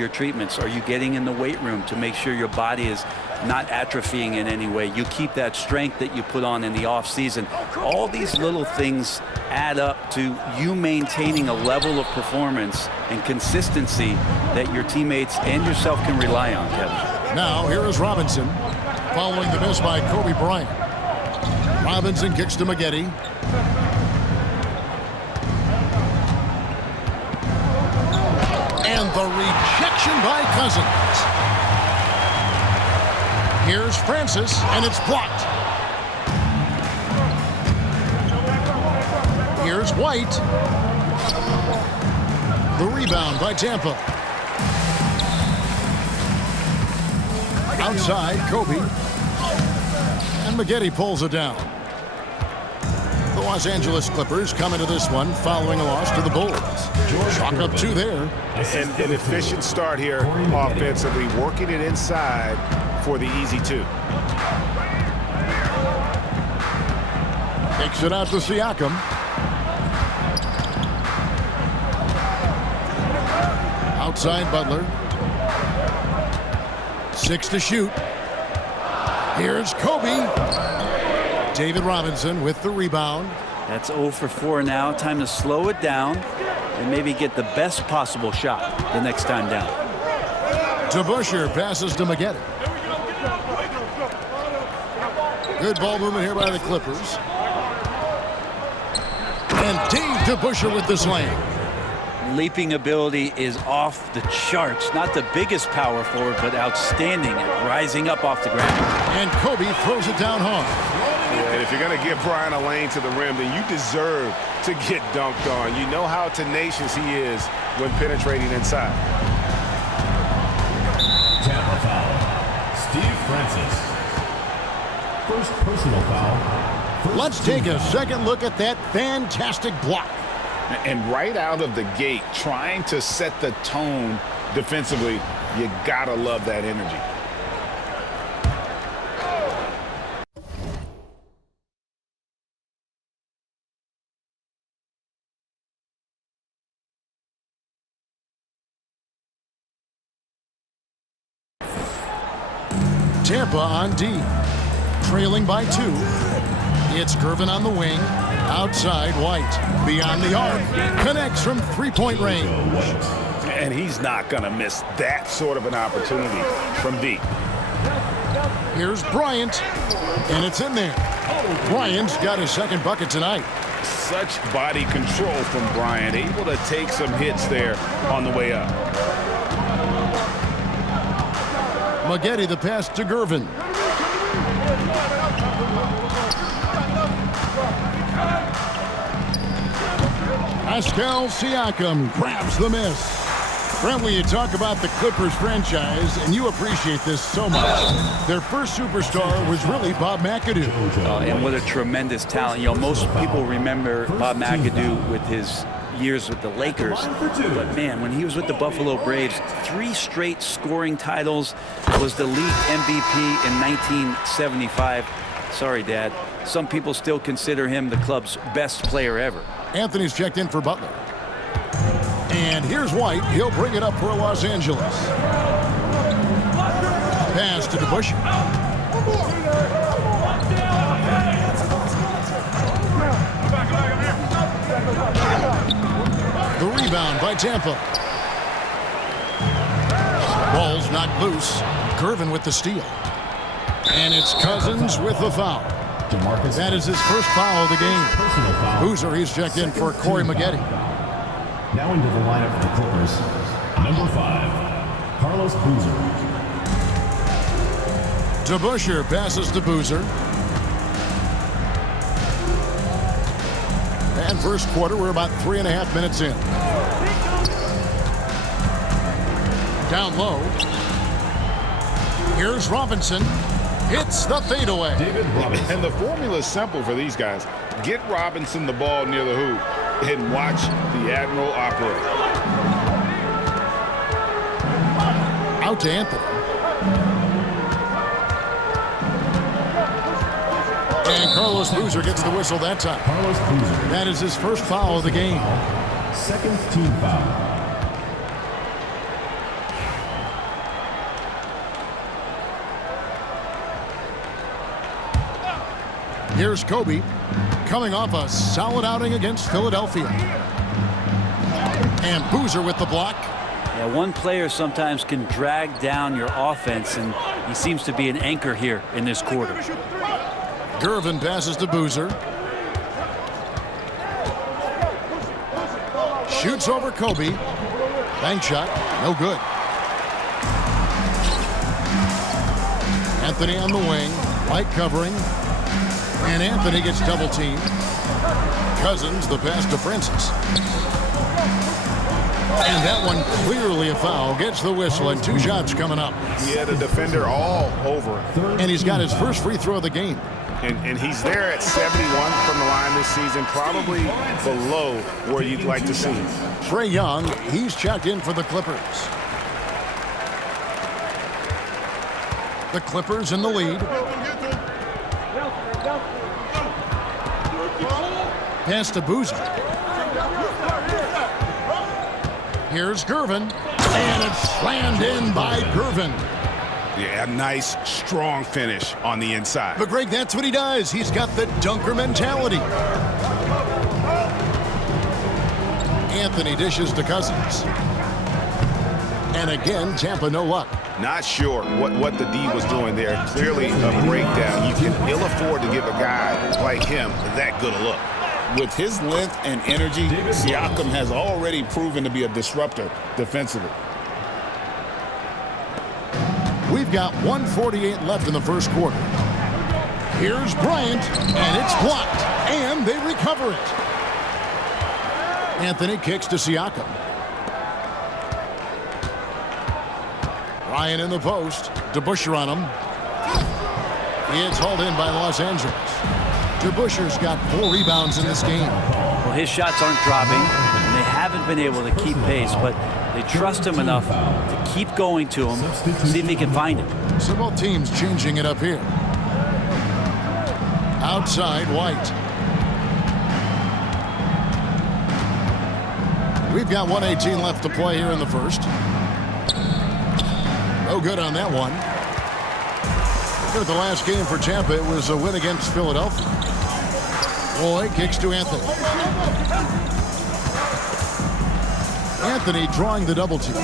your treatments? Are you getting in the weight room to make sure your body is not atrophying in any way? You keep that strength that you put on in the off season. All these little things add up to you maintaining a level of performance and consistency that your teammates and yourself can rely on, Kevin. Now here is Robinson following the miss by Kobe Bryant. Robinson kicks to Maggette. And the rejection by Cousins. Here's Francis, and it's blocked. Here's White. The rebound by Tampa. Outside, Kobe. And Maggette pulls it down. The Los Angeles Clippers come into this one following a loss to the Bulls. Chalk up 2 there. An efficient start here offensively, working it inside for the easy 2. Takes it out to Siakam. Outside Butler. 6 to shoot. Here's Kobe. David Robinson with the rebound. That's 0 for 4 now. Time to slow it down and maybe get the best possible shot the next time down. DeBusschere passes to Maggette. Good ball movement here by the Clippers. And Dave DeBusschere with the slam. Leaping ability is off the charts. Not the biggest power forward, but outstanding at rising up off the ground. And Kobe throws it down hard. Yeah, and if you're going to give Brian a lane to the rim, then you deserve to get dunked on. You know how tenacious he is when penetrating inside. Tampa foul. Steve Francis. First personal foul. Let's take a second look at that fantastic block. And right out of the gate, trying to set the tone defensively, you gotta love that energy. Tampa on D, trailing by 2. It's Gervin on the wing. Outside White. Beyond the arc. Connects from 3-point range. And he's not going to miss that sort of an opportunity from deep. Here's Bryant. And it's in there. Bryant's got his second bucket tonight. Such body control from Bryant. Able to take some hits there on the way up. Maggette the pass to Gervin. Pascal Siakam grabs the miss. Brent, when you talk about the Clippers franchise, and you appreciate this so much, their first superstar was really Bob McAdoo. And what a tremendous talent. You know, most people remember Bob McAdoo with his years with the Lakers. But, man, when he was with the Buffalo Braves, 3 straight scoring titles, was the league MVP in 1975. Sorry, Dad. Some people still consider him the club's best player ever. Anthony's checked in for Butler. And here's White. He'll bring it up for Los Angeles. Pass to DeBusschere. The rebound by Tampa. Ball's knocked loose. Gervin with the steal. And it's Cousins with the foul. That is his first foul of the game. Boozer, he's checked in for Corey Maggette. Now into the lineup for the Clippers. Number 5, Carlos Boozer. DeBusschere passes to Boozer. And first quarter, we're about 3.5 minutes in. Down low. Here's Robinson. Hits the fadeaway. David Robinson. And the formula is simple for these guys. Get Robinson the ball near the hoop and watch the Admiral operate. Out to Anthony. And Carlos Boozer gets the whistle that time. Carlos Boozer. That is his first foul of the game. Second team foul. Here's Kobe, coming off a solid outing against Philadelphia. And Boozer with the block. Yeah, one player sometimes can drag down your offense, and he seems to be an anchor here in this quarter. Gervin passes to Boozer. Shoots over Kobe. Bank shot, no good. Anthony on the wing, light covering. And Anthony gets double teamed. Cousins, the pass to Francis. And that one clearly a foul. Gets the whistle, and 2 shots coming up. Yeah, the defender all over him. And he's got his first free throw of the game. And he's there at 71 from the line this season, probably below where you'd like to see him. Trae Young, he's checked in for the Clippers. The Clippers in the lead. Pass to Boozer. Here's Gervin. And it's slammed in by Gervin. Yeah, nice, strong finish on the inside. But Greg, that's what he does. He's got the dunker mentality. Anthony dishes to Cousins. And again, Tampa no luck. Not sure what the D was doing there. Clearly a breakdown. You can ill afford to give a guy like him that good a look. With his length and energy, Siakam has already proven to be a disruptor defensively. We've got 1:48 left in the first quarter. Here's Bryant, and it's blocked, and they recover it. Anthony kicks to Siakam. Ryan in the post. DeBusschere on him. It's hauled in by Los Angeles. DeBusschere's got 4 rebounds in this game. Well, his shots aren't dropping, and they haven't been able to keep pace, but they trust him enough to keep going to him, see if he can find him. So both teams changing it up here. Outside, White. We've got 1:18 left to play here in the first. No good on that one. Look at the last game for Tampa. It was a win against Philadelphia. Roy kicks to Anthony. Anthony drawing the double team.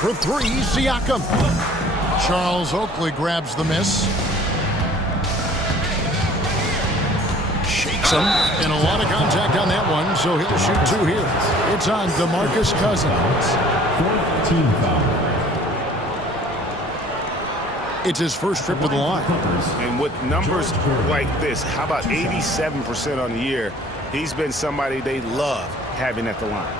For 3, Siakam. Charles Oakley grabs the miss. Shakes him. And a lot of contact on that one, so he'll shoot 2 here. It's on DeMarcus Cousins. 4th team foul. It's his first trip to the line. And with numbers like this, how about 87% on the year? He's been somebody they love having at the line.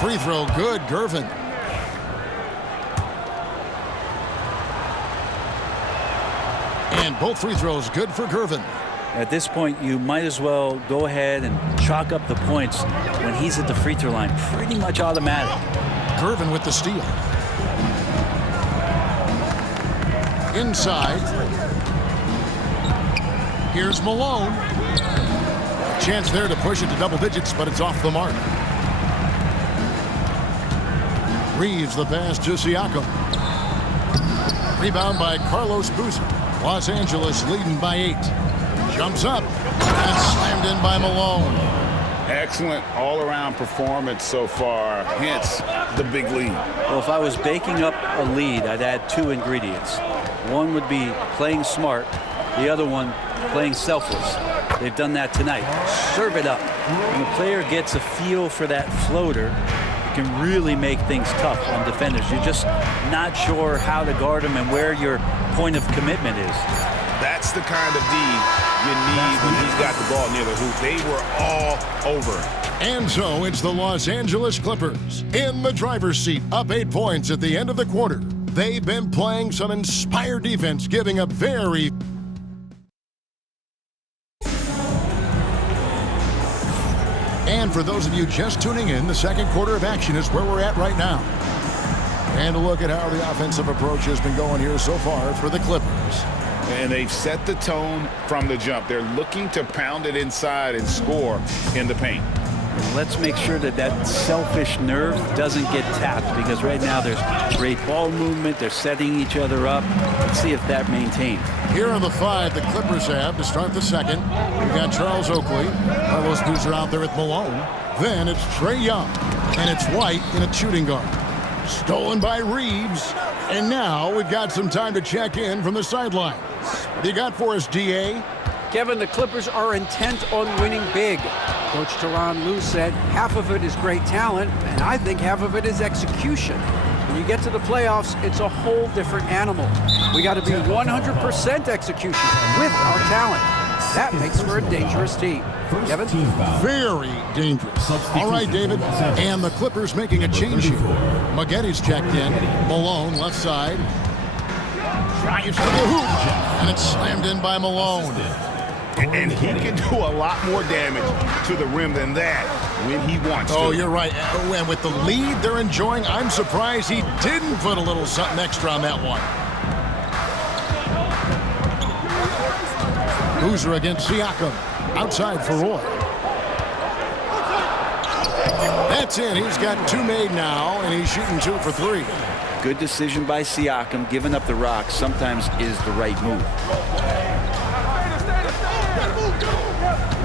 Free throw good, Gervin. And both free throws good for Gervin. At this point, you might as well go ahead and chalk up the points when he's at the free throw line. Pretty much automatic. Gervin with the steal. Inside. Here's Malone. Chance there to push it to double digits, but it's off the mark. Reeves the pass to Siakam. Rebound by Carlos Boozer. Los Angeles leading by 8. Jumps up and slammed in by Malone. Excellent all-around performance so far, hence the big lead. Well, if I was baking up a lead, I'd add 2 ingredients. One would be playing smart. The other one, playing selfless. They've done that tonight. Serve it up. When a player gets a feel for that floater, it can really make things tough on defenders. You're just not sure how to guard them and where your point of commitment is. That's the kind of D you need when he's got the ball near the hoop. They were all over him. And so it's the Los Angeles Clippers in the driver's seat, up 8 points at the end of the quarter. They've been playing some inspired defense, giving up very... And for those of you just tuning in, the second quarter of action is where we're at right now. And a look at how the offensive approach has been going here so far for the Clippers. And they've set the tone from the jump. They're looking to pound it inside and score in the paint. Let's make sure that that selfish nerve doesn't get tapped, because right now there's great ball movement. They're setting each other up. Let's see if that maintains. Here are the 5 the Clippers have to start the second. We've got Charles Oakley. Carlos Boozer out there with Malone. Then it's Trae Young. And it's White in a shooting guard. Stolen by Reeves. And now we've got some time to check in from the sidelines. What do you got for us, DA? Kevin, the Clippers are intent on winning big. Coach Tyronn Lue said half of it is great talent, and I think half of it is execution. When you get to the playoffs, it's a whole different animal. We got to be 100% execution with our talent. That makes for a dangerous team. Kevin? Very dangerous. All right, David. And the Clippers making a change here. Maggetti's checked in. Malone, left side. Drives to the hoop. And it's slammed in by Malone. And he can do a lot more damage to the rim than that when he wants to. Oh, you're right. And with the lead they're enjoying, I'm surprised he didn't put a little something extra on that one. Boozer against Siakam. Outside for Roy. That's in. He's got 2 made now, and he's shooting 2 for 3. Good decision by Siakam. Giving up the rock sometimes is the right move.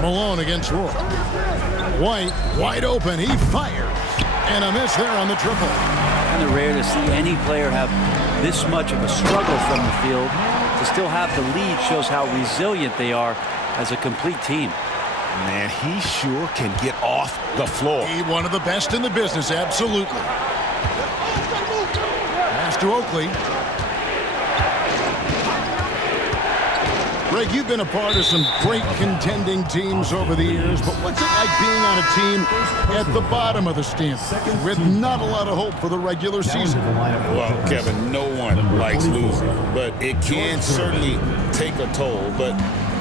Malone against Roy. White, wide open. He fires. And a miss there on the triple. Kind of rare to see any player have this much of a struggle from the field. To still have the lead shows how resilient they are as a complete team. Man, he sure can get off the floor. He's one of the best in the business, absolutely. Pass to Oakley. Greg, you've been a part of some great contending teams over the years, but what's it like being on a team at the bottom of the standings with not a lot of hope for the regular season? Well, Kevin, no one likes losing, but it can certainly take a toll. But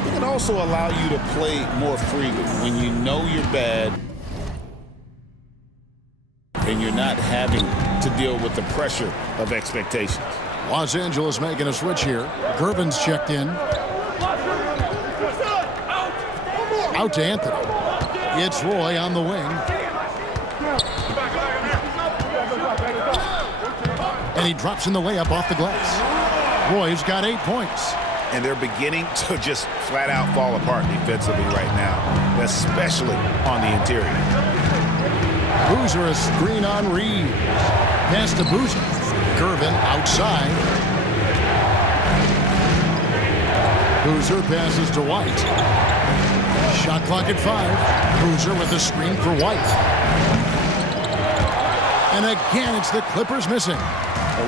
it can also allow you to play more freely when you know you're bad and you're not having to deal with the pressure of expectations. Los Angeles making a switch here. Gervin's checked in. Out to Anthony. It's Roy on the wing. And he drops in the layup off the glass. Roy's got 8 points. And they're beginning to just flat out fall apart defensively right now, especially on the interior. Boozer a screen on Reeves. Pass to Boozer. Gervin outside. Boozer passes to White. Shot clock at 5. Boozer with a screen for White. And again, it's the Clippers missing.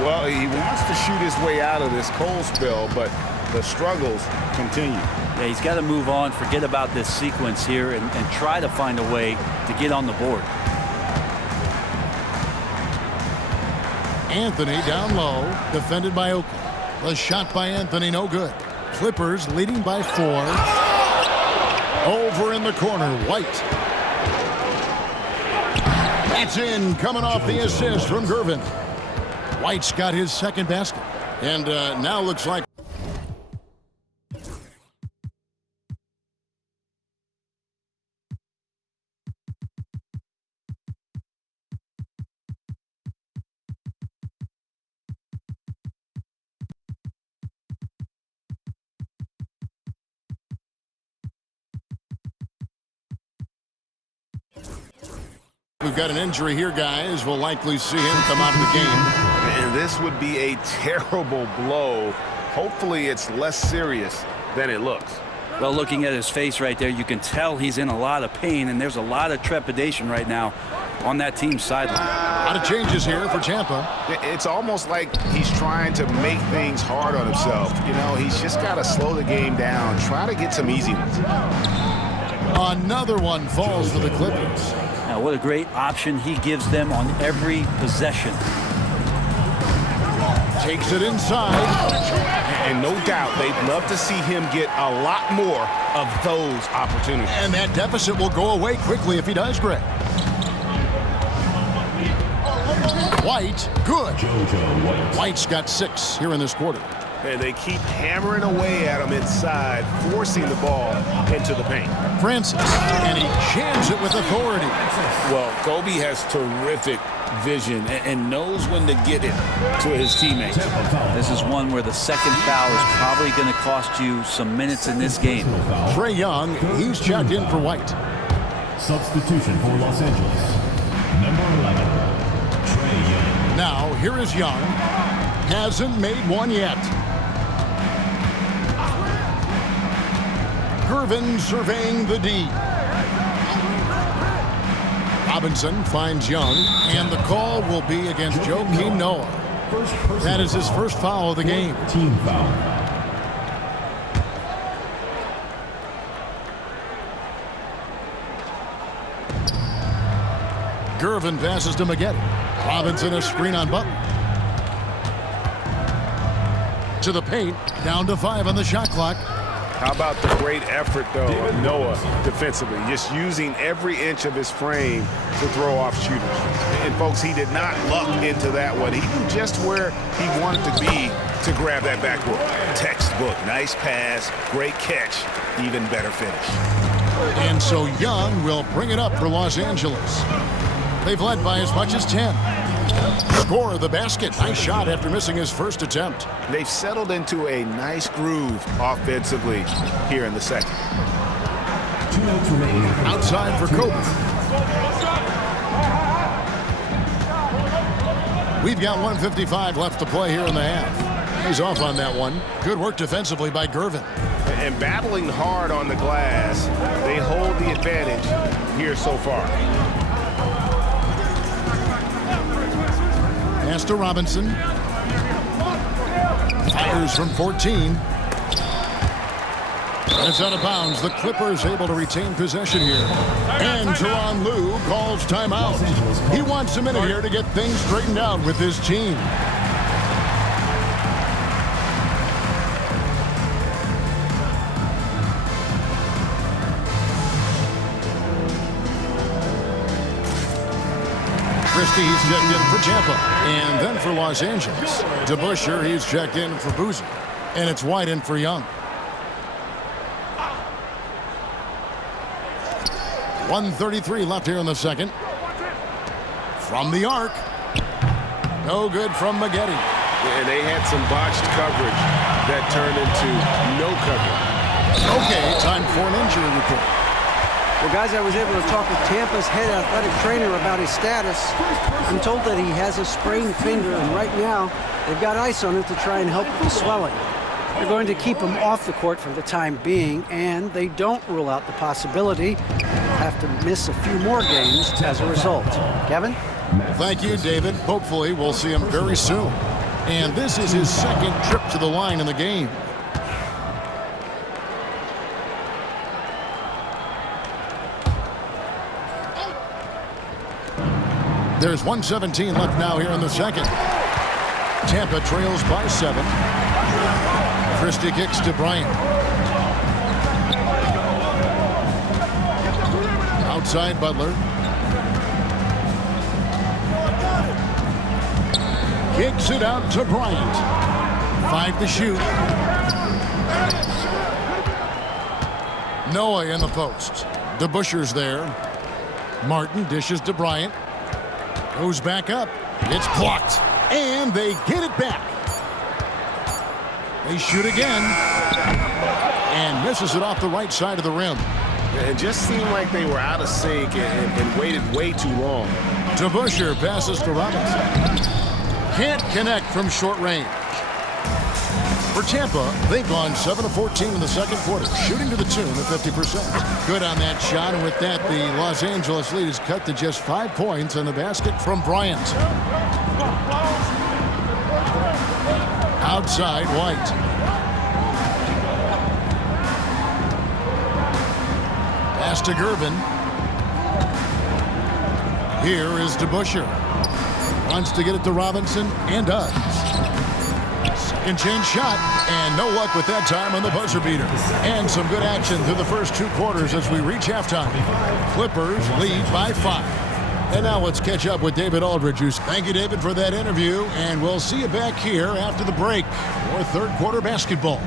Well, he wants to shoot his way out of this cold spell, but the struggles continue. Yeah, he's got to move on, forget about this sequence here, and try to find a way to get on the board. Anthony down low, defended by Oakley. The shot by Anthony, no good. Clippers leading by 4. Over in the corner, White. That's in, coming off the assist from Gervin. White's got his second basket. And now looks like we've got an injury here, guys. We'll likely see him come out of the game. And this would be a terrible blow. Hopefully it's less serious than it looks. Well, looking at his face right there, you can tell he's in a lot of pain, and there's a lot of trepidation right now on that team's sideline. A lot of changes here for Tampa. It's almost like he's trying to make things hard on himself. You know, he's just got to slow the game down, try to get some easy ones. Another one falls for the Clippers. Now, what a great option he gives them on every possession. Takes it inside. And no doubt they'd love to see him get a lot more of those opportunities. And that deficit will go away quickly if he does, Greg. White, good. White's got 6 here in this quarter. And they keep hammering away at him inside, forcing the ball into the paint. Francis, and he jams it with authority. Well, Kobe has terrific vision and knows when to get it to his teammates. This is one where the second foul is probably going to cost you some minutes in this game. Trae Young, he's checked in for White. Substitution for Los Angeles. Number 11, Trae Young. Now, here is Young. Hasn't made one yet. Gervin surveying the D. Robinson finds Young, and the call will be against Joakim Noah. That is his first foul of the game. Team foul. Gervin passes to Maggette. Robinson a screen on Butler. To the paint, down to 5 on the shot clock. How about the great effort, though, of Noah defensively, just using every inch of his frame to throw off shooters. And, folks, he did not luck into that one. He knew just where he wanted to be to grab that backboard. Textbook, nice pass, great catch, even better finish. And so Young will bring it up for Los Angeles. They've led by as much as 10. Score the basket. Nice shot after missing his first attempt. They've settled into a nice groove offensively here in the second. 2 minutes remaining. Outside for Kobe. We've got 1:55 left to play here in the half. He's off on that one. Good work defensively by Gervin. And battling hard on the glass, they hold the advantage here so far. Pass to Robinson. Fires from 14. And it's out of bounds. The Clippers able to retain possession here. And Tyronn Lue calls timeout. He wants a minute here to get things straightened out with his team. Christie, he's checked in for Tampa. And then for Los Angeles. DeBusschere, he's checked in for Boozer. And it's White in for Young. 1:33 left here in the second. From the arc. No good from Maggette. And they had some botched coverage that turned into no coverage. Okay, time for an injury report. Well, guys, I was able to talk with Tampa's head athletic trainer about his status. I'm told that he has a sprained finger, and right now they've got ice on it to try and help with the swelling. They're going to keep him off the court for the time being, and they don't rule out the possibility have to miss a few more games as a result. Kevin? Thank you, David. Hopefully we'll see him very soon. And this is his second trip to the line in the game. There's 1:17 left now here in the second. Tampa trails by 7. Christie kicks to Bryant. Outside Butler. Kicks it out to Bryant. 5 to shoot. Noah in the post. DeBusschere's there. Martin dishes to Bryant. Goes back up. It's blocked. And they get it back. They shoot again. And misses it off the right side of the rim. It just seemed like they were out of sync and waited way too long. DeBusschere passes to Robinson. Can't connect from short range. For Tampa, they've gone 7 of 14 in the second quarter, shooting to the tune of 50%. Good on that shot, and with that, the Los Angeles lead is cut to just 5 points on the basket from Bryant. Outside, White. Pass to Gervin. Here is DeBusschere. Wants to get it to Robinson, and does. Second chance shot, and no luck with that time on the buzzer beater. And some good action through the first 2 quarters as we reach halftime. Clippers lead by 5. And now let's catch up with David Aldridge. Thank you, David, for that interview, and we'll see you back here after the break for third quarter basketball.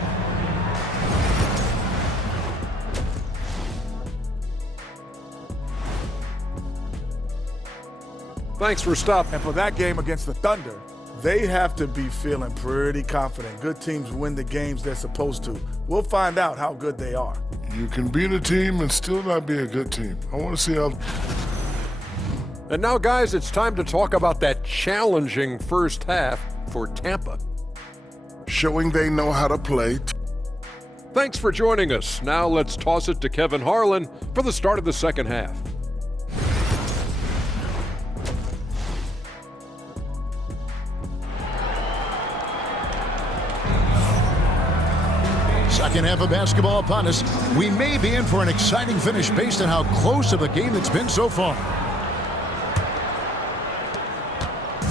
Thanks for stopping. And for that game against the Thunder, they have to be feeling pretty confident. Good teams win the games they're supposed to. We'll find out how good they are. You can beat a team and still not be a good team. I want to see how... And now, guys, it's time to talk about that challenging first half for Tampa. Showing they know how to play. Thanks for joining us. Now let's toss it to Kevin Harlan for the start of the second half. Second half of basketball upon us. We may be in for an exciting finish based on how close of a game it's been so far.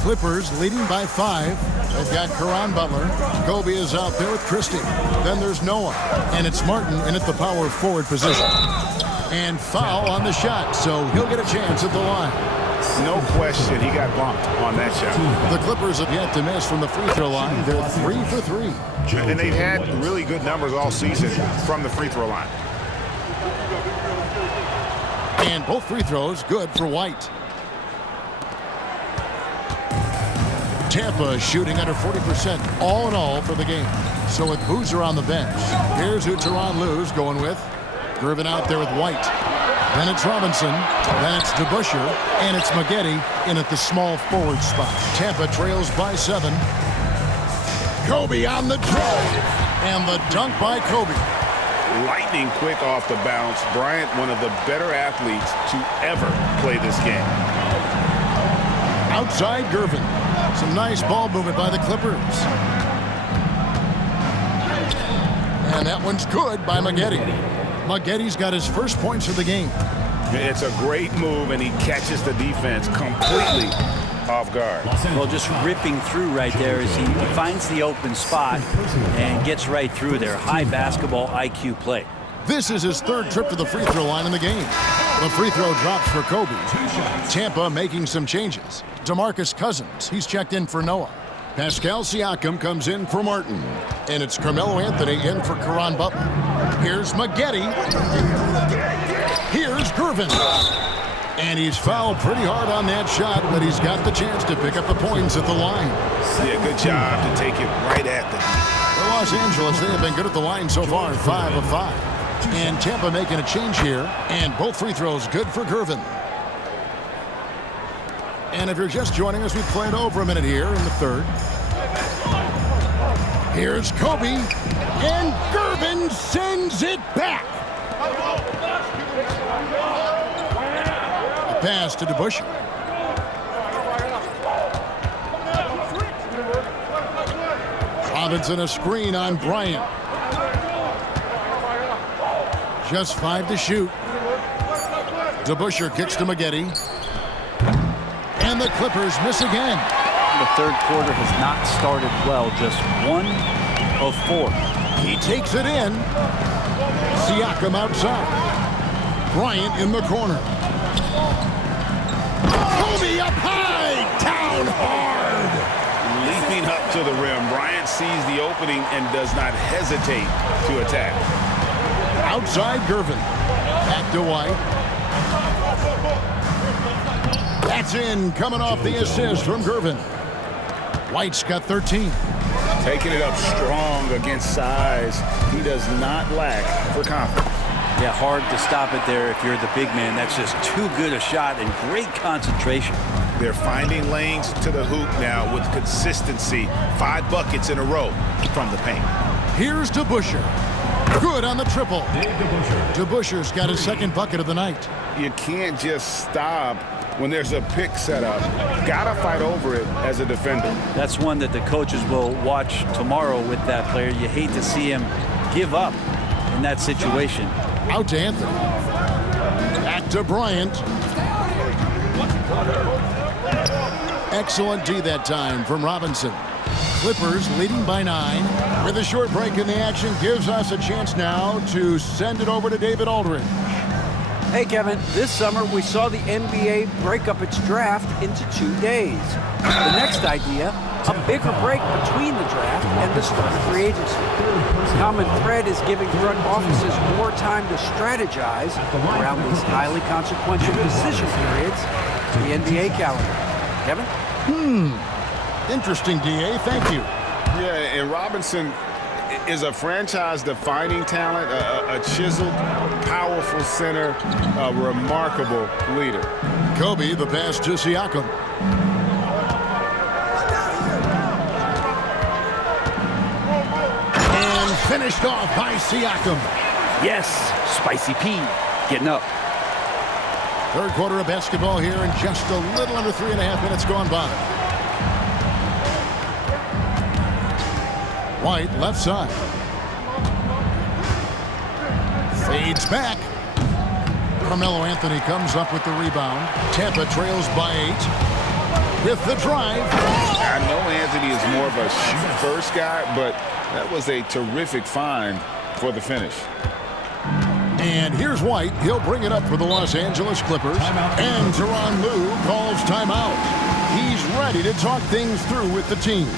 Clippers leading by 5. They've got Caron Butler. Kobe is out there with Christie. Then there's Noah. And it's Martin in at the power forward position. And foul on the shot, so he'll get a chance at the line. No question, he got bumped on that shot. The Clippers have yet to miss from the free throw line. They're 3 for 3. And they've had really good numbers all season from the free throw line. And both free throws good for White. Tampa shooting under 40% all in all for the game. So with Boozer on the bench, here's who Tyronn Lue's going with. Gervin out there with White. Then it's Robinson. Then it's DeBusschere. And it's Maggette in at the small forward spot. Tampa trails by 7. Kobe on the drive. And the dunk by Kobe. Lightning quick off the bounce. Bryant, one of the better athletes to ever play this game. Outside Gervin. Some nice ball movement by the Clippers. And that one's good by Maggette. Maggette's got his first points of the game. It's a great move, and he catches the defense completely off guard. Well, just ripping through right there as he finds the open spot and gets right through there. High basketball IQ play. This is his third trip to the free throw line in the game. The free throw drops for Kobe. Tampa making some changes. DeMarcus Cousins, he's checked in for Noah. Pascal Siakam comes in for Martin. And it's Carmelo Anthony in for Caron Butler. Here's Maggette. Here's Gervin. And he's fouled pretty hard on that shot, but he's got the chance to pick up the points at the line. Yeah, good job to take it right at the... For Los Angeles, they have been good at the line so far, 5 of 5. And Tampa making a change here, and both free throws good for Gervin. And if you're just joining us, we've played over a minute here in the third. Here's Kobe, and Gervin sends it back. The pass to DeBusschere. Robinson a screen on Bryant. Just 5 to shoot. DeBusschere kicks to Maggette. And the Clippers miss again. The third quarter has not started well. Just 1 of 4. He takes it in. Siakam outside. Bryant in the corner. Kobe up high. Down hard. Leaping up to the rim. Bryant sees the opening and does not hesitate to attack. Outside Gervin. Back to White. That's in, coming off the assist from Gervin. White's got 13. Taking it up strong against size. He does not lack for confidence. Yeah, hard to stop it there if you're the big man. That's just too good a shot and great concentration. They're finding lanes to the hoop now with consistency. 5 buckets in a row from the paint. Here's DeBusschere. Good on the triple. DeBusschere's got his second bucket of the night. You can't just stop when there's a pick set up. Gotta fight over it as a defender. That's one that the coaches will watch tomorrow with that player. You hate to see him give up in that situation. Out to Anthony. Back to Bryant. Excellent D that time from Robinson. Clippers leading by 9. With a short break in the action, gives us a chance now to send it over to David Aldridge. Hey, Kevin, this summer we saw the NBA break up its draft into 2 days. The next idea, a bigger break between the draft and the start of free agency. The common thread is giving front offices more time to strategize around these highly consequential decision periods to the NBA calendar. Kevin? Interesting, DA. Thank you. Yeah, and Robinson is a franchise-defining talent, a chiseled, powerful center, a remarkable leader. Kobe, the pass to Siakam. And finished off by Siakam. Yes, Spicy P getting up. Third quarter of basketball here, and just a little under 3.5 minutes gone by. White, left side. Fades back. Carmelo Anthony comes up with the rebound. Tampa trails by 8. With the drive. I know Anthony is more of a shoot-first guy, but that was a terrific find for the finish. And here's White. He'll bring it up for the Los Angeles Clippers. And Tyronn Lue calls timeout. He's ready to talk things through with the team.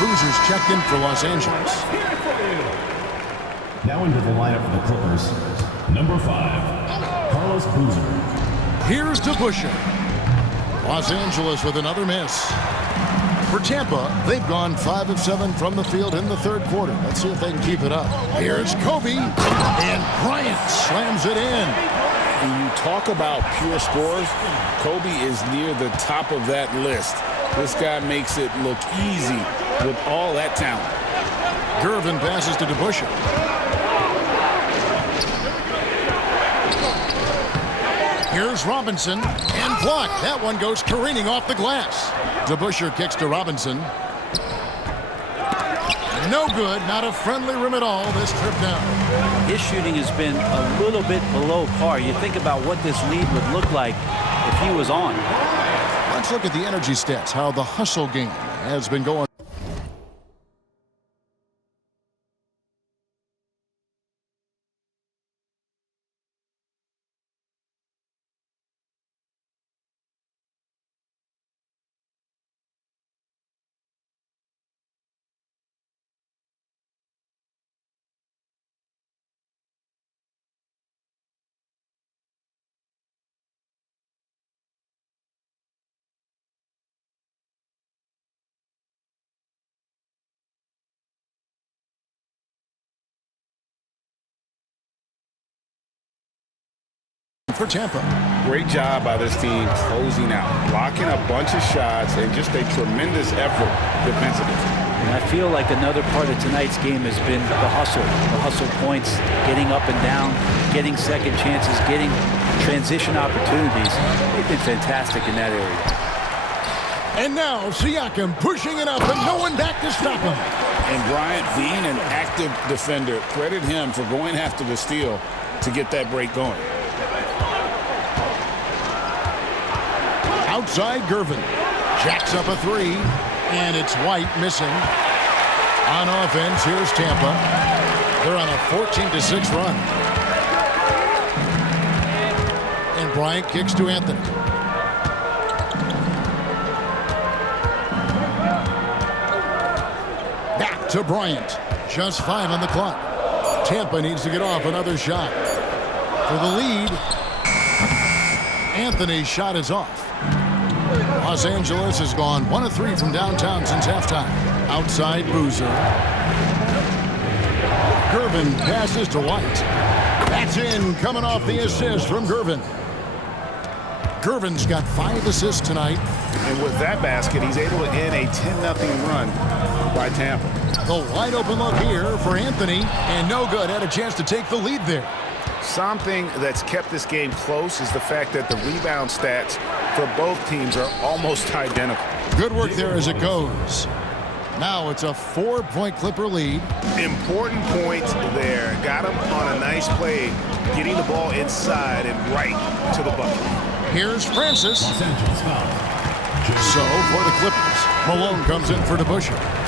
Boozer's checked in for Los Angeles. Now into the lineup for the Clippers, number 5, Carlos Boozer. Here's DeBusschere. Los Angeles with another miss. For Tampa, they've gone 5 of 7 from the field in the third quarter. Let's see if they can keep it up. Here's Kobe, and Bryant slams it in. When you talk about pure scores, Kobe is near the top of that list. This guy makes it look easy with all that talent. Gervin passes to DeBusschere. Here's Robinson, and blocked. That one goes careening off the glass. DeBusschere kicks to Robinson. No good, not a friendly rim at all this trip down. His shooting has been a little bit below par. You think about what this lead would look like if he was on. Let's look at the energy stats, how the hustle game has been going. For Tampa. Great job by this team closing out, blocking a bunch of shots, and just a tremendous effort defensively. And I feel like another part of tonight's game has been the hustle points, getting up and down, getting second chances, getting transition opportunities. They've been fantastic in that area. And now Siakam pushing it up and no one back to stop him. And Bryant, being an active defender, credit him for going after the steal to get that break going. Outside Gervin. Jacks up a 3. And it's White missing. On offense, here's Tampa. They're on a 14-6 run. And Bryant kicks to Anthony. Back to Bryant. Just 5 on the clock. Tampa needs to get off another shot. For the lead, Anthony's shot is off. Los Angeles has gone 1 of 3 from downtown since halftime. Outside Boozer. Gervin passes to White. That's in, coming off the assist from Gervin. Gervin's got 5 assists tonight. And with that basket, he's able to end a 10-0 run by Tampa. The wide open look here for Anthony, and no good. Had a chance to take the lead there. Something that's kept this game close is the fact that the rebound stats for both teams are almost identical. Good work there as it goes. Now it's a 4-point Clipper lead. Important point there. Got him on a nice play, getting the ball inside and right to the bucket. Here's Francis. So for the Clippers, Malone comes in for DeBusschere.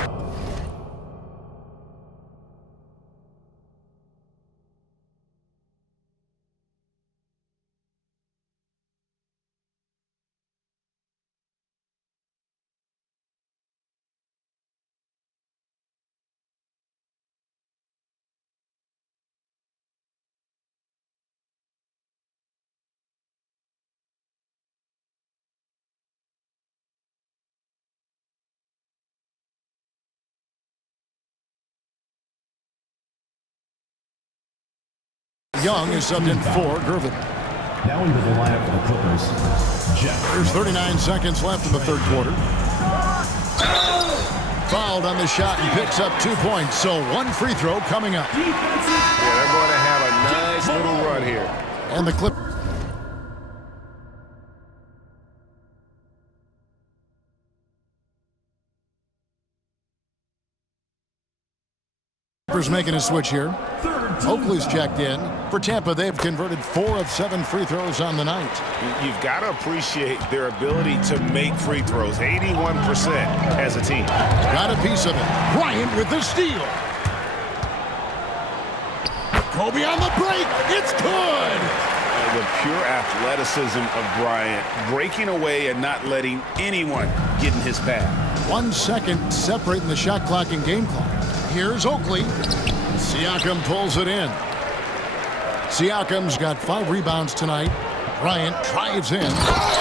Young is subbed in for Gervin. Now into the lineup for the Clippers, Jeff. There's 39 seconds left in the third quarter. Fouled on the shot and picks up 2 points, so 1 free throw coming up. Yeah, they're going to have a nice little run here. And the Clippers making a switch here. Oakley's checked in. For Tampa, they've converted 4 of 7 free throws on the night. You've got to appreciate their ability to make free throws. 81% as a team. Got a piece of it. Bryant with the steal. Kobe on the break. It's good. The pure athleticism of Bryant, breaking away and not letting anyone get in his path. 1 second separating the shot clock and game clock. Here's Oakley. Siakam pulls it in. Siakam's got 5 rebounds tonight. Bryant drives in.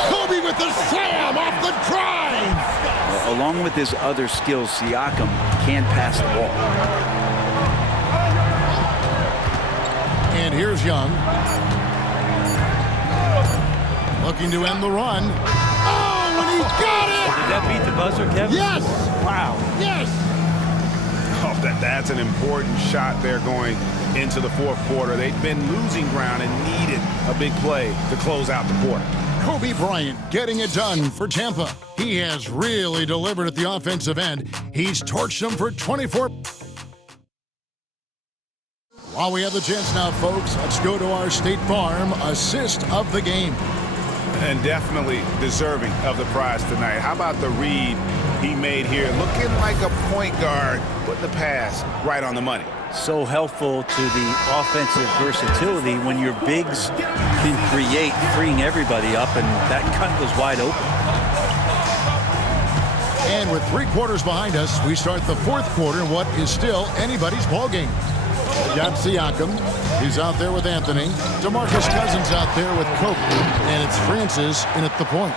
Kobe with the slam off the drive. Along with his other skills, Siakam can pass the ball. And here's Young. Looking to end the run. Oh, and he got it! Did that beat the buzzer, Kevin? Yes! Wow. Yes! Oh, that's an important shot there going into the fourth quarter. They've been losing ground and needed a big play to close out the quarter. Kobe Bryant getting it done for Tampa. He has really delivered at the offensive end. He's torched them for 24. While we have the chance now, folks, let's go to our State Farm assist of the game. And definitely deserving of the prize tonight. How about the read he made here? Looking like a point guard, putting the pass right on the money. So helpful to the offensive versatility when your bigs can create, freeing everybody up, and that cut was wide open. And with 3 quarters behind us, we start the fourth quarter in what is still anybody's ballgame. Got Siakam. He's out there with Anthony. DeMarcus Cousins out there with Kobe. And it's Francis in at the point.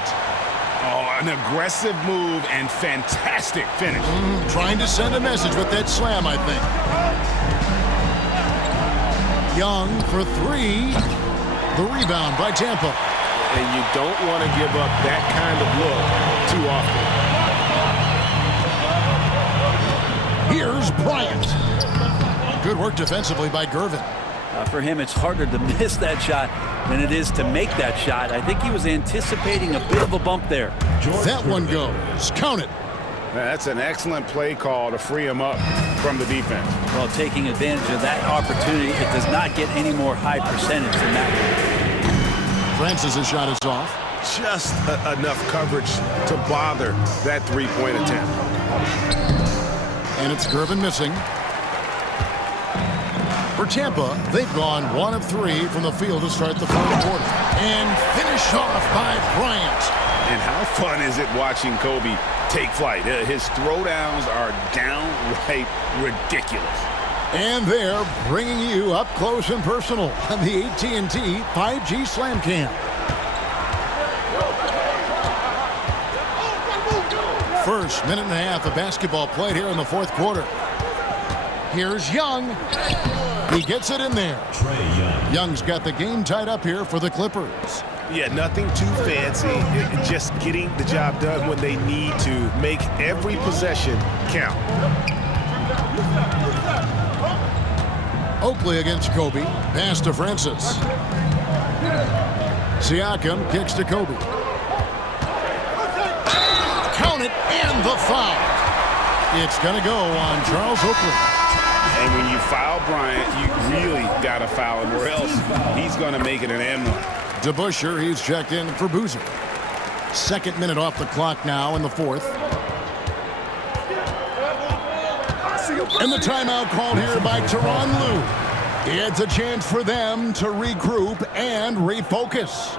Oh, an aggressive move and fantastic finish. Trying to send a message with that slam, I think. Young for 3. The rebound by Tampa. And you don't want to give up that kind of look too often. Here's Bryant. Good work defensively by Gervin. For him, it's harder to miss that shot than it is to make that shot. I think he was anticipating a bit of a bump there. That one goes. Count it. That's an excellent play call to free him up from the defense. Well, taking advantage of that opportunity, it does not get any more high percentage than that one. Francis' shot is off. Just enough coverage to bother that three-point attempt. And it's Gervin missing. For Tampa, they've gone 1 of 3 from the field to start the fourth quarter. And finished off by Bryant. And how fun is it watching Kobe take flight? His throwdowns are downright ridiculous. And they're bringing you up close and personal on the AT&T 5G Slam Cam. First minute and a half of basketball played here in the fourth quarter. Here's Young. He gets it in there. Young's got the game tied up here for the Clippers. Yeah, nothing too fancy. Just getting the job done when they need to. Make every possession count. Oakley against Kobe. Pass to Francis. Siakam kicks to Kobe. Count it, and the foul. It's going to go on Charles Oakley. And when you foul Bryant, you really got to foul him, or else he's going to make it an and one. DeBusschere, he's checked in for Boozer. Second minute off the clock now in the fourth. And the timeout called here by Tyronn Lue. It's a chance for them to regroup and refocus.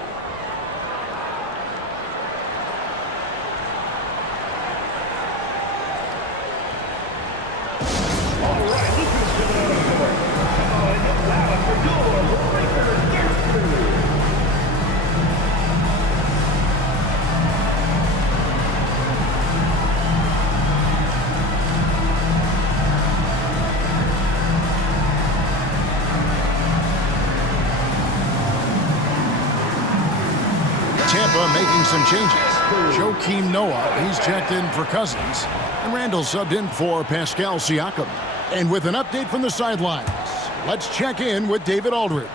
Tampa making some changes. Joakim Noah, he's checked in for Cousins. And Randall subbed in for Pascal Siakam. And with an update from the sidelines, let's check in with David Aldridge.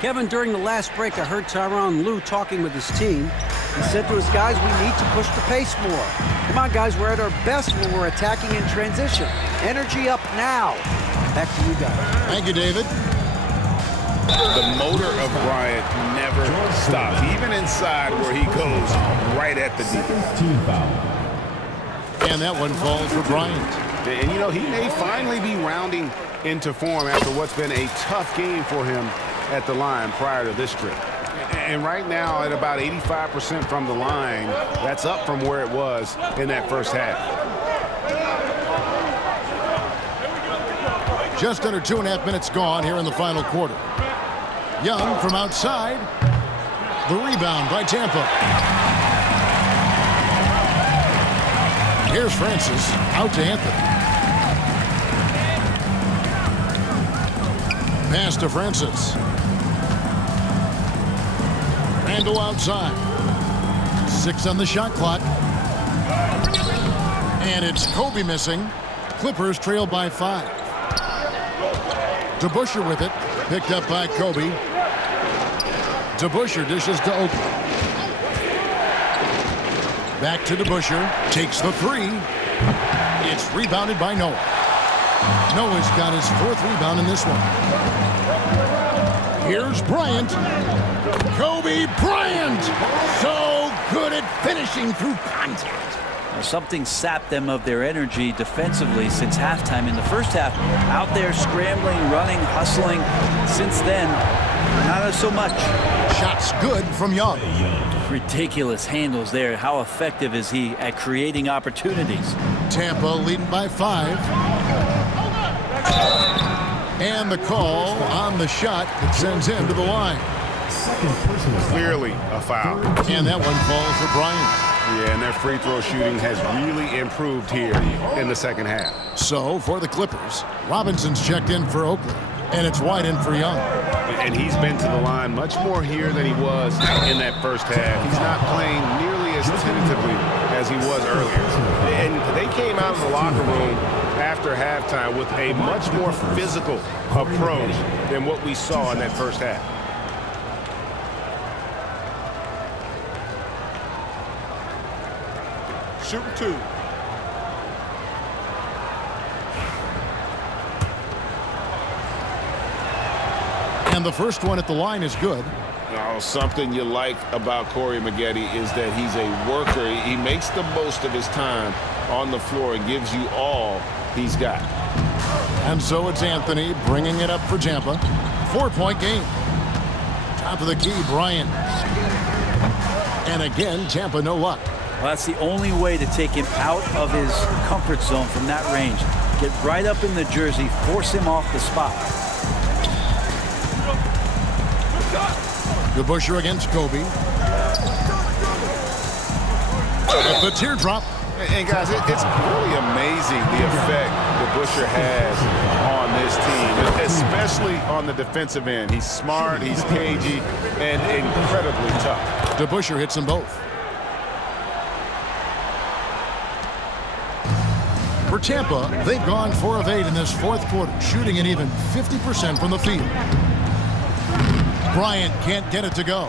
Kevin, during the last break, I heard Tyronn Lue talking with his team. He said to his guys, we need to push the pace more. Come on, guys, we're at our best when we're attacking in transition. Energy up now. Back to you guys. Thank you, David. The motor of Bryant never stops, even inside where he goes right at the deep. And that one falls for Bryant. And, you know, he may finally be rounding into form after what's been a tough game for him at the line prior to this trip. And right now, at about 85% from the line, that's up from where it was in that first half. Just under 2.5 minutes gone here in the final quarter. Young from outside. The rebound by Tampa. Here's Francis. Out to Anthony. Pass to Francis. Randall outside. 6 on the shot clock. And it's Kobe missing. Clippers trail by 5. DeBusschere with it. Picked up by Kobe. DeBusschere dishes to Oakley. Back to DeBusschere. Takes the 3. It's rebounded by Noah. Noah's got his 4th rebound in this one. Here's Bryant. Kobe Bryant! So good at finishing through contact. Something sapped them of their energy defensively since halftime. In the first half, out there scrambling, running, hustling. Since then, not so much. Shots good from Young. Ridiculous handles there. How effective is he at creating opportunities? Tampa leading by 5. And the call on the shot that sends him to the line. Clearly a foul. And that one falls for Bryant. Yeah, and their free throw shooting has really improved here in the second half. So, for the Clippers, Robinson's checked in for Oakley. And it's White in for Young. And he's been to the line much more here than he was in that first half. He's not playing nearly as tentatively as he was earlier. And they came out of the locker room after halftime with a much more physical approach than what we saw in that first half. Shooting 2. And the first one at the line is good. Now, something you like about Corey Maggette is that he's a worker. He makes the most of his time on the floor and gives you all he's got. And so it's Anthony bringing it up for Tampa. 4-point game. Top of the key, Bryant. And again, Tampa no luck. Well, that's the only way to take him out of his comfort zone from that range. Get right up in the jersey, force him off the spot. DeBusschere against Kobe. At the teardrop. And guys, it's really amazing the effect DeBusschere has on this team, especially on the defensive end. He's smart, he's cagey, and incredibly tough. DeBusschere hits them both. For Tampa, they've gone 4 of 8 in this fourth quarter, shooting an even 50% from the field. Bryant can't get it to go.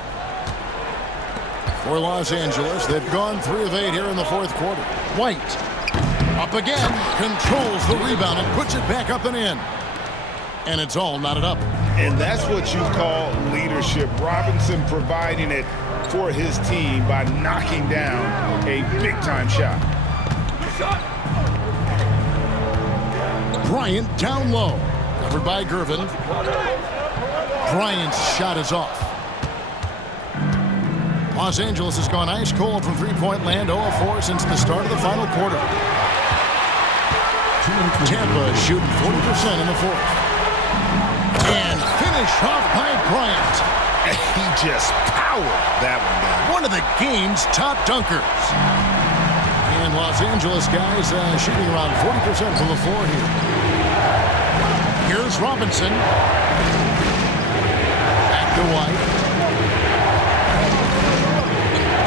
For Los Angeles, they've gone 3 of 8 here in the fourth quarter. White, up again, controls the rebound and puts it back up and in. And it's all knotted up. And that's what you call leadership. Robinson providing it for his team by knocking down a big-time shot. Bryant down low. Covered by Gervin. Bryant's shot is off. Los Angeles has gone ice cold from three-point land, 0 of 4 since the start of the final quarter. Tampa is shooting 40% in the fourth. And finish off by Bryant. He just powered that one down. One of the game's top dunkers. And Los Angeles guys shooting around 40% from the floor here. Here's Robinson. Back to White.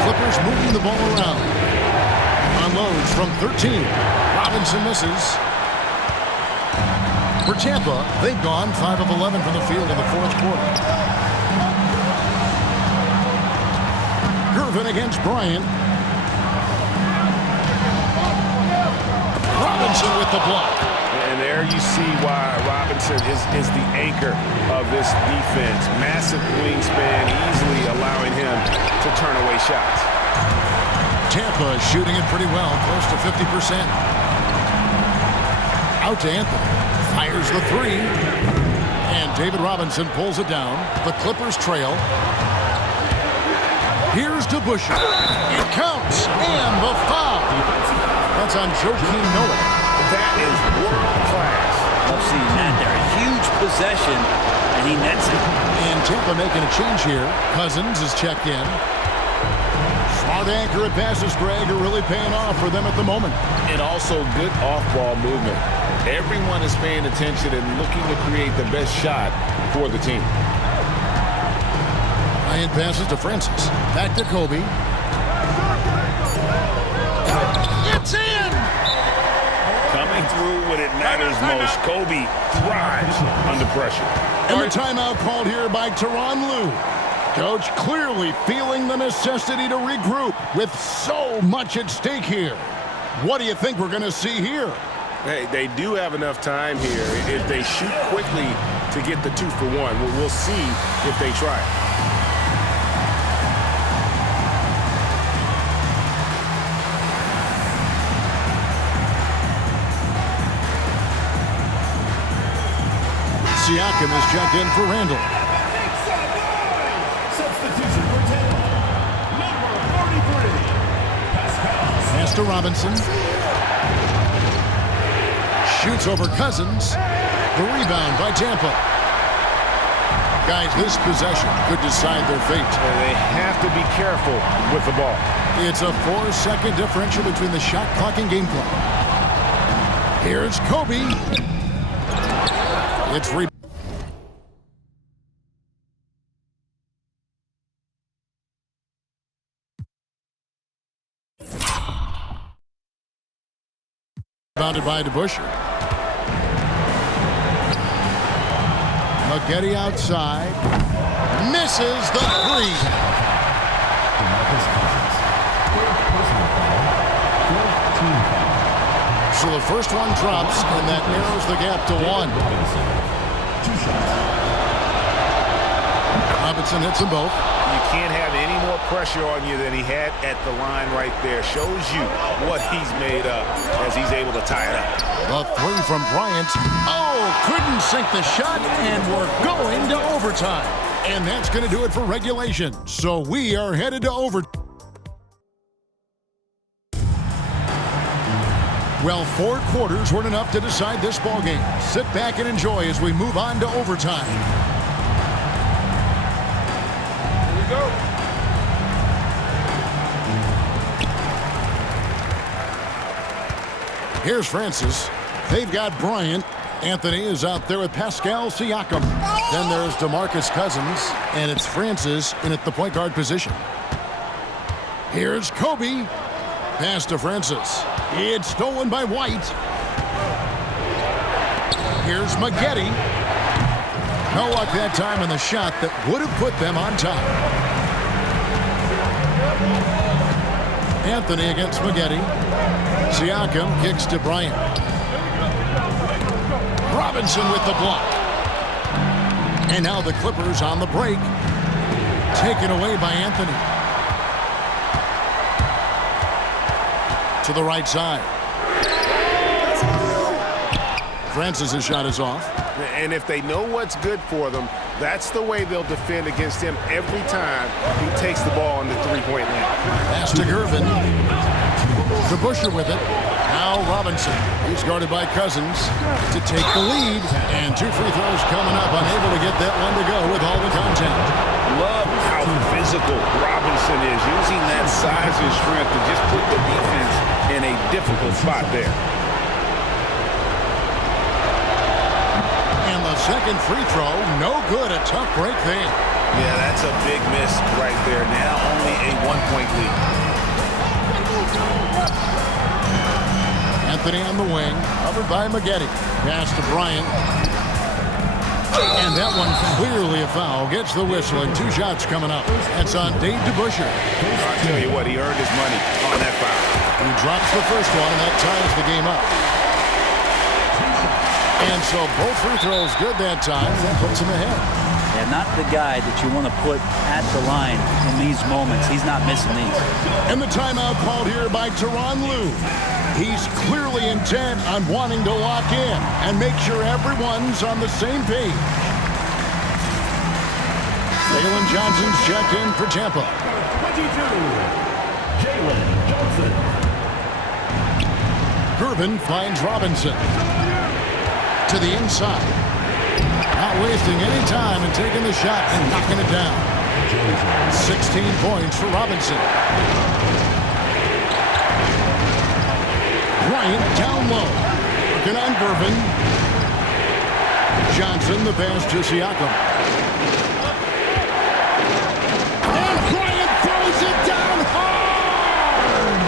Clippers moving the ball around. Unloads from 13. Robinson misses. For Tampa, they've gone 5 of 11 from the field in the fourth quarter. Gervin against Bryant. Robinson with the block. And there you see why Robinson is the anchor of this defense. Massive wingspan, easily allowing him to turn away shots. Tampa is shooting it pretty well, close to 50%. Out to Anthony. Fires the 3. And David Robinson pulls it down. The Clippers trail. Here's DeBusschere. It counts. And the foul. That's on Joakim Noah. That is world class. Love seeing that there. A huge possession, and he nets it. And Tampa making a change here. Cousins is checked in. Smart accurate passes, Greg, are really paying off for them at the moment. And also good off-ball movement. Everyone is paying attention and looking to create the best shot for the team. Ryan passes to Francis. Back to Kobe. It's in! Coming through when it matters most. Kobe thrives under pressure. And the timeout called here by Tyronn Lue. Coach clearly feeling the necessity to regroup with so much at stake here. What do you think we're going to see here? Hey, they do have enough time here. If they shoot quickly to get the 2 for 1, we'll see if they try it. Siakam is checked in for Randall. Substitution for Tampa, number 43, Pascal. Pass to Robinson. Shoots over Cousins. The rebound by Tampa. Guys, this possession could decide their fate. And they have to be careful with the ball. It's a 4-second differential between the shot clock and game clock. Here's Kobe. It's rebounded by DeBusschere. Maggette outside. Misses the 3. So the first one drops, and that narrows the gap to 1. Robinson hits them both. You can't have any more pressure on you than he had at the line right there. Shows you what he's made up as he's able to tie it up. The 3 from Bryant. Oh, couldn't sink the shot, and we're going to overtime. And that's going to do it for regulation. So we are headed to overtime. Well, 4 quarters weren't enough to decide this ballgame. Sit back and enjoy as we move on to overtime. Here we go. Here's Francis. They've got Bryant. Anthony is out there with Pascal Siakam. Then there's DeMarcus Cousins, and it's Francis in at the point guard position. Here's Kobe. Pass to Francis. It's stolen by White. Here's Maggette. No luck that time on the shot that would have put them on top. Anthony against Maggette. Siakam kicks to Bryant. Robinson with the block. And now the Clippers on the break. Taken away by Anthony. To the right side. Francis' shot is off. And if they know what's good for them, that's the way they'll defend against him every time he takes the ball in the three-point line. Pass to Gervin. To Busher with it. Now Robinson. He's guarded by Cousins to take the lead. And 2 free throws coming up. Unable to get that one to go with all the contact. Love how physical Robinson is, using that size and strength to just put the defense in a difficult spot there. And the second free throw, no good. A tough break there. Yeah, that's a big miss right there. Now only a 1-point lead. Anthony on the wing, covered by Maggette. Pass to Bryant. And that one clearly a foul. Gets the whistle and 2 shots coming up. That's on Dave DeBuscher. I'll tell you what, he earned his money on that foul. He drops the first one, and that ties the game up. And so both free throws good that time. That puts him ahead. Yeah, not the guy that you want to put at the line in these moments. He's not missing these. And the timeout called here by Tyronn Lue. He's clearly intent on wanting to lock in and make sure everyone's on the same page. Jalen Johnson's checked in for Tampa. 22, Jalen Johnson. Gervin finds Robinson. To the inside. Not wasting any time and taking the shot and knocking it down. 16 points for Robinson. Bryant down low. Working on Gervin. Johnson the pass to Siakam. And Bryant throws it down hard.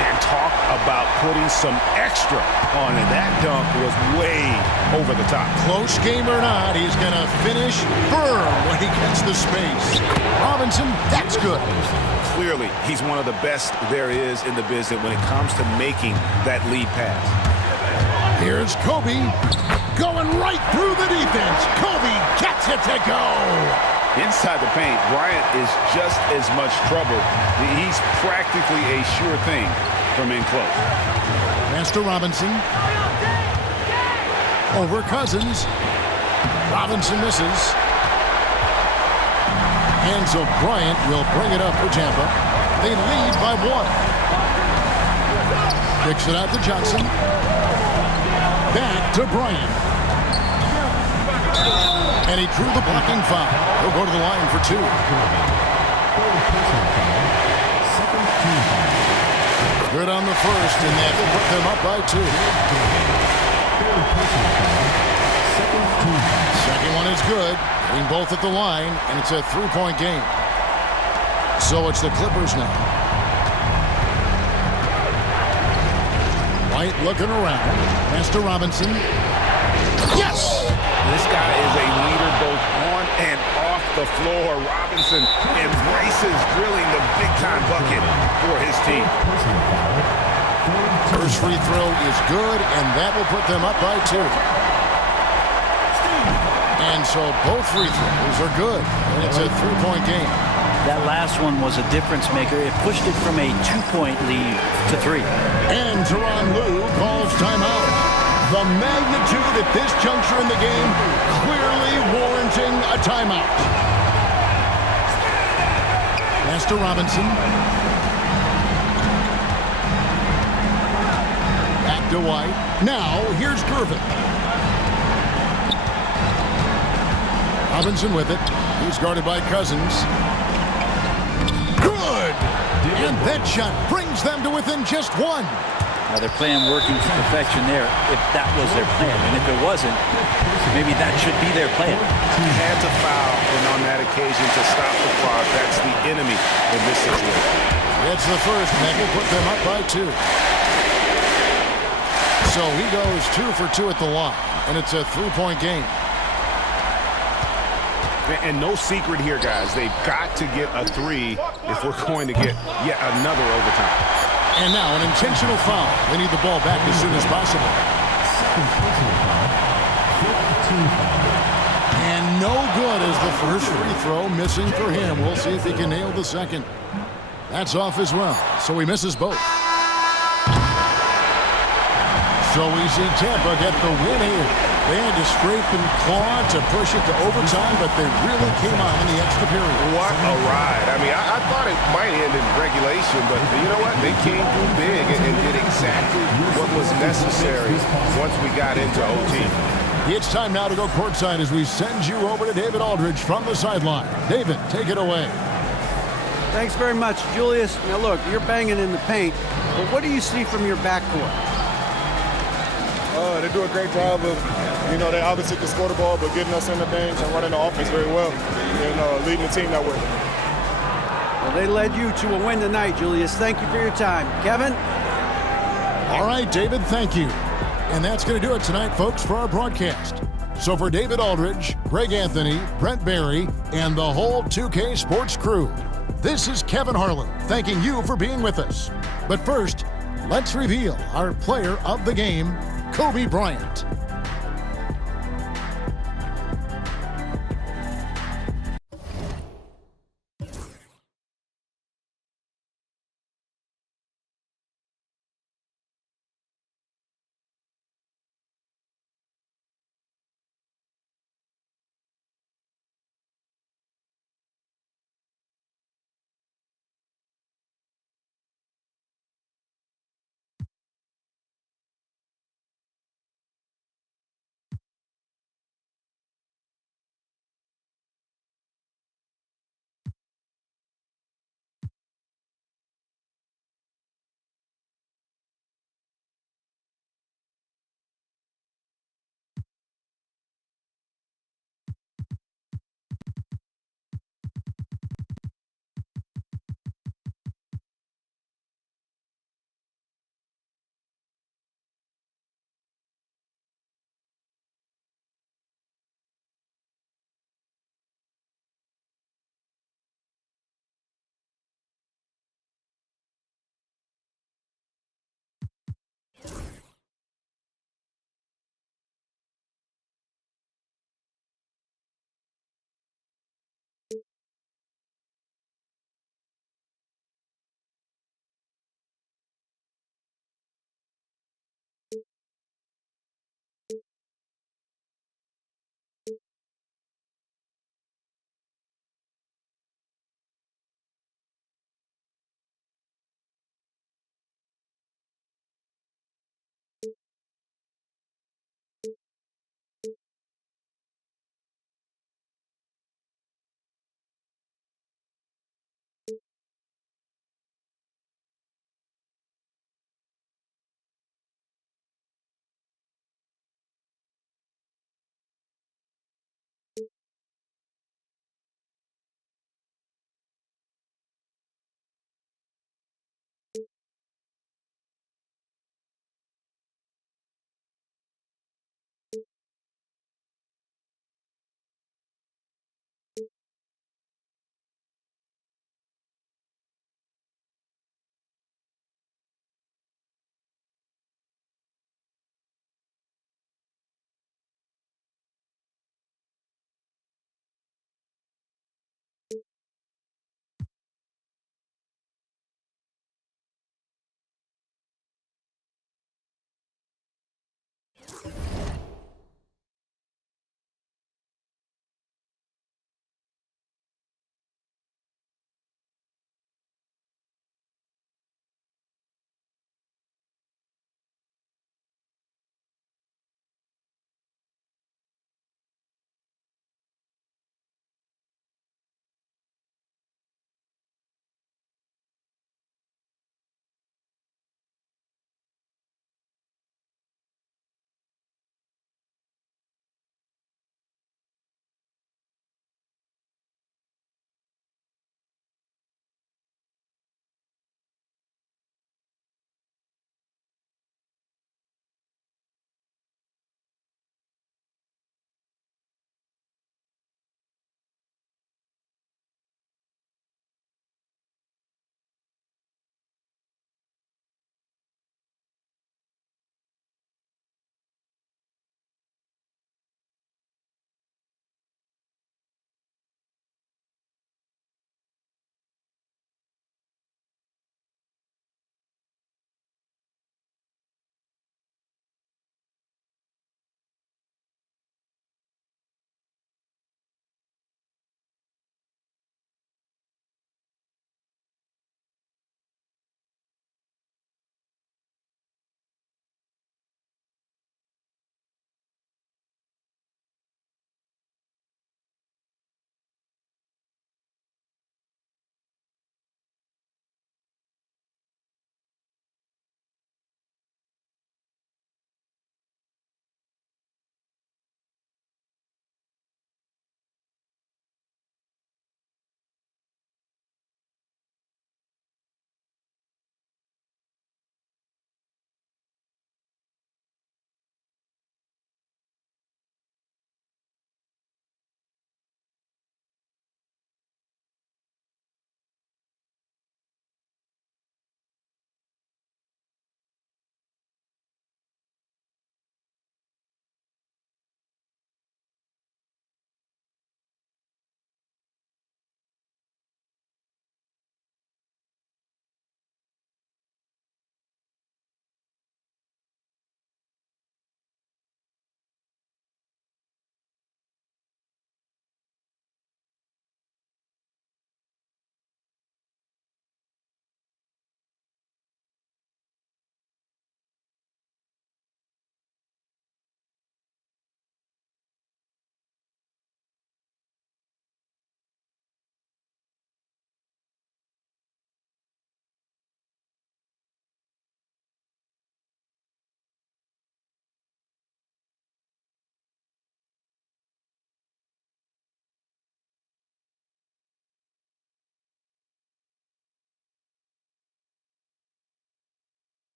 And talk about putting some extra on it. That dunk was way over the top. Close game or not, he's going to finish firm when he gets the space. Robinson, that's good. Clearly, he's one of the best there is in the business when it comes to making that lead pass. Here's Kobe going right through the defense. Kobe gets it to go. Inside the paint, Bryant is just as much trouble. He's practically a sure thing from in close. Master Robinson. Over Cousins. Robinson misses. And so Bryant will bring it up for Tampa. They lead by 1. Kicks it out to Johnson. Back to Bryant. And he drew the blocking foul. He'll go to the line for 2. Good on the first, and that will put them up by 2. Second one is good. Getting both at the line, and it's a 3-point game. So it's the Clippers now. White looking around. Master Robinson. Yes! This guy is a leader both on and off the floor. Robinson embraces drilling the big-time bucket for his team. First free throw is good, and that will put them up by 2. And so both free throws are good, and it's a 3-point game. That last one was a difference maker. It pushed it from a 2-point lead to 3. And Tyronn Lue calls timeout. The magnitude at this juncture in the game clearly warranting a timeout. Master Robinson. Back to White. Now, here's Gervin. Robinson with it. He's guarded by Cousins. Good! And that shot brings them to within just 1. Now they're playing working to perfection there if that was their plan. And if it wasn't, maybe that should be their plan. Had to foul, and on that occasion to stop the clock. That's the enemy in this situation. It's the first, and that will put them up by 2. So he goes 2 for 2 at the line, and it's a 3-point game. And no secret here, guys. They've got to get a 3 if we're going to get yet another overtime. And now an intentional foul. They need the ball back as soon as possible. And no good as the first free throw missing for him. We'll see if he can nail the second. That's off as well, so he misses both. So we see Tampa get the win here. They had to scrape and claw to push it to overtime, but they really came on in the extra period. What a ride. I mean, I thought it might end in regulation, but you know what? They came through big and did exactly what was necessary once we got into OT. It's time now to go courtside as we send you over to David Aldridge from the sideline. David, take it away. Thanks very much, Julius. Now look, you're banging in the paint, but what do you see from your backcourt? They do a great job of, they obviously can score the ball, but getting us in the things and running the offense very well and leading the team that way. Well, they led you to a win tonight, Julius. Thank you for your time. Kevin? All right, David, thank you. And that's going to do it tonight, folks, for our broadcast. So for David Aldridge, Greg Anthony, Brent Barry, and the whole 2K Sports crew, this is Kevin Harlan thanking you for being with us. But first, let's reveal our player of the game, Kobe Bryant.